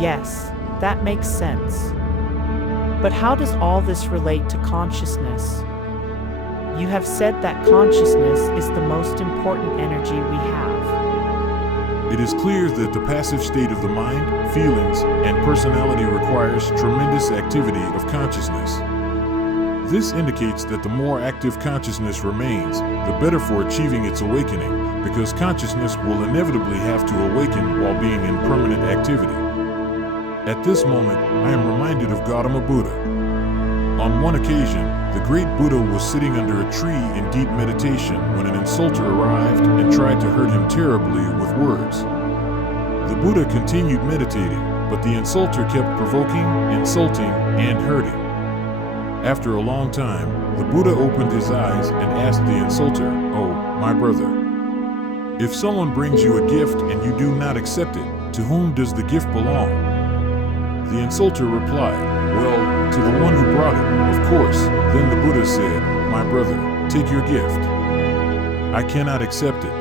Yes, that makes sense. But how does all this relate to consciousness? You have said that consciousness is the most important energy we have. It is clear that the passive state of the mind, feelings, and personality requires tremendous activity of consciousness. This indicates that the more active consciousness remains, the better for achieving its awakening, because consciousness will inevitably have to awaken while being in permanent activity. At this moment, I am reminded of Gautama Buddha. On one occasion, the great Buddha was sitting under a tree in deep meditation when an insulter arrived and tried to hurt him terribly with words. The Buddha continued meditating, but the insulter kept provoking, insulting, and hurting. After a long time, the Buddha opened his eyes and asked the insulter, "Oh, my brother, if someone brings you a gift and you do not accept it, to whom does the gift belong?" The insulter replied, "Well, to the one who brought it, of course." Then the Buddha said, "My brother, take your gift. I cannot accept it."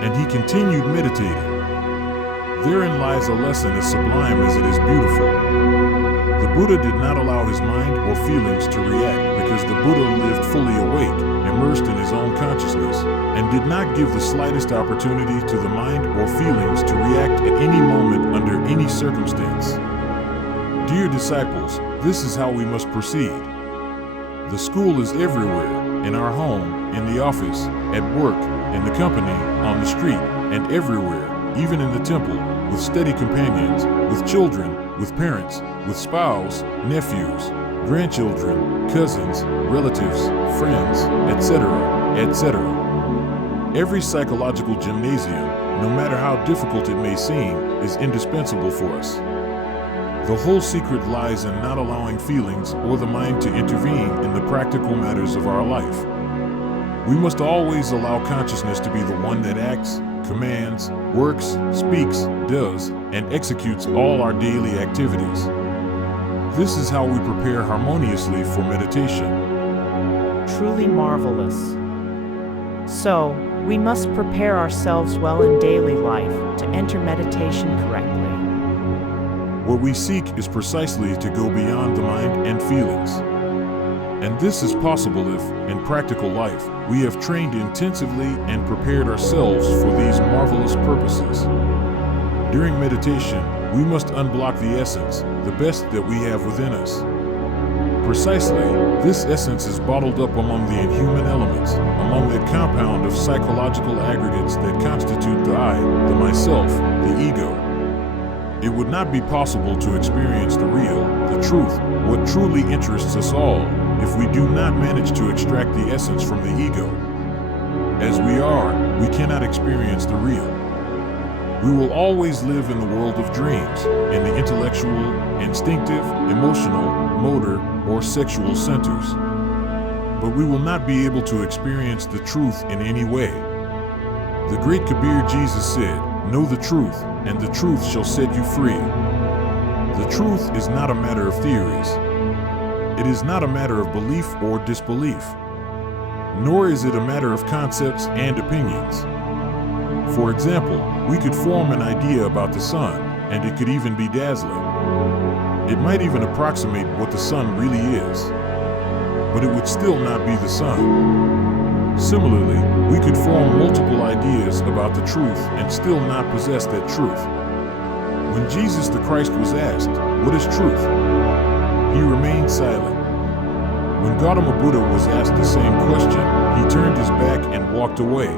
And he continued meditating. Therein lies a lesson as sublime as it is beautiful. The Buddha did not allow his mind or feelings to react because the Buddha lived fully awake, immersed in his own consciousness, and did not give the slightest opportunity to the mind or feelings to react at any moment under any circumstance. Dear disciples, this is how we must proceed. The school is everywhere, in our home, in the office, at work, in the company, on the street, and everywhere, even in the temple, with steady companions, with children, with parents, with spouse, nephews, grandchildren, cousins, relatives, friends, etc., etc. Every psychological gymnasium, no matter how difficult it may seem, is indispensable for us. The whole secret lies in not allowing feelings or the mind to intervene in the practical matters of our life. We must always allow consciousness to be the one that acts, commands, works, speaks, does, and executes all our daily activities. This is how we prepare harmoniously for meditation. Truly marvelous. So, we must prepare ourselves well in daily life to enter meditation correctly. What we seek is precisely to go beyond the mind and feelings. And this is possible if, in practical life, we have trained intensively and prepared ourselves for these marvelous purposes. During meditation, we must unblock the essence, the best that we have within us. Precisely, this essence is bottled up among the inhuman elements, among that compound of psychological aggregates that constitute the I, the myself, the ego. It would not be possible to experience the real, the truth, what truly interests us all, if we do not manage to extract the essence from the ego. As we are, we cannot experience the real. We will always live in the world of dreams, in the intellectual, instinctive, emotional, motor, or sexual centers. But we will not be able to experience the truth in any way. The great Kabir Jesus said, "Know the truth, and the truth shall set you free." The truth is not a matter of theories. It is not a matter of belief or disbelief. Nor is it a matter of concepts and opinions. For example, we could form an idea about the sun, and it could even be dazzling. It might even approximate what the sun really is. But it would still not be the sun. Similarly, we could form multiple ideas about the truth and still not possess that truth. When Jesus the Christ was asked, "What is truth?" he remained silent. When Gautama Buddha was asked the same question, he turned his back and walked away.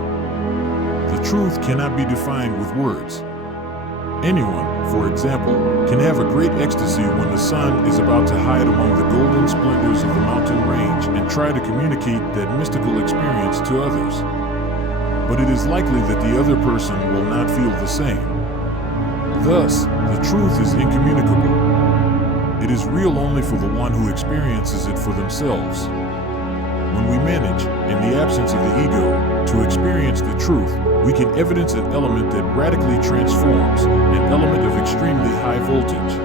The truth cannot be defined with words. Anyone, for example, can have a great ecstasy when the sun is about to hide among the golden splendors of the mountain range and try to communicate that mystical experience to others. But it is likely that the other person will not feel the same. Thus, the truth is incommunicable. It is real only for the one who experiences it for themselves. When we manage, in the absence of the ego, to experience the truth, we can evidence an element that radically transforms, an element of extremely high voltage.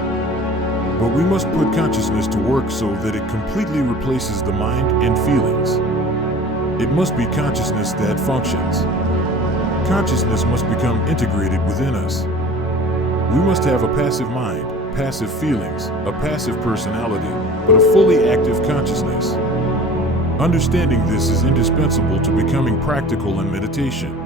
But we must put consciousness to work so that it completely replaces the mind and feelings. It must be consciousness that functions. Consciousness must become integrated within us. We must have a passive mind, passive feelings, a passive personality, but a fully active consciousness. Understanding this is indispensable to becoming practical in meditation.